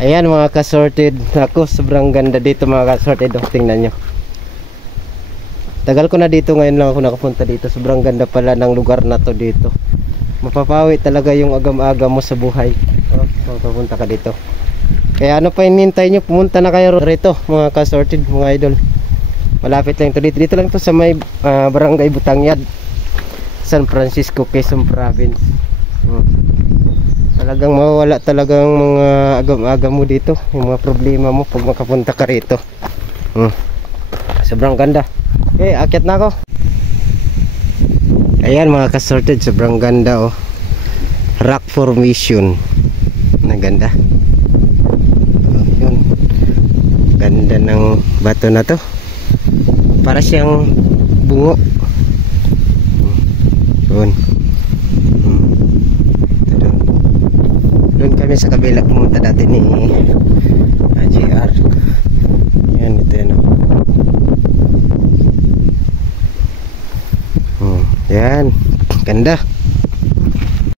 Ayan mga ka-sorted. Ako, sobrang ganda dito mga ka-sorted. Oh, tingnan nyo. Tagal ko na dito, ngayon lang ako nakapunta dito. Sobrang ganda pala ng lugar na to dito. Mapapawi talaga yung agam-agam mo sa buhay. Oh, mapapunta ka dito. Kaya ano pa hinihintay nyo? Pumunta na kayo rito mga ka-sorted, mga idol. Malapit lang ito dito. Dito lang ito sa may Barangay Butangyad, San Francisco, Quezon Province. Talagang mawawala talagang mga agam-agam mo dito, yung mga problema mo pag makapunta ka rito. Sobrang ganda. Okay, akyat na ako. Ayan mga ka-sorted, sobrang ganda oh. Rock formation. Ang ganda. Oh, yun. Ganda ng bato na to. Para siyang bungo. Yun. Doon kami sa kabila pumunta dati ni JR. Yan, ito yan. Yan, ganda.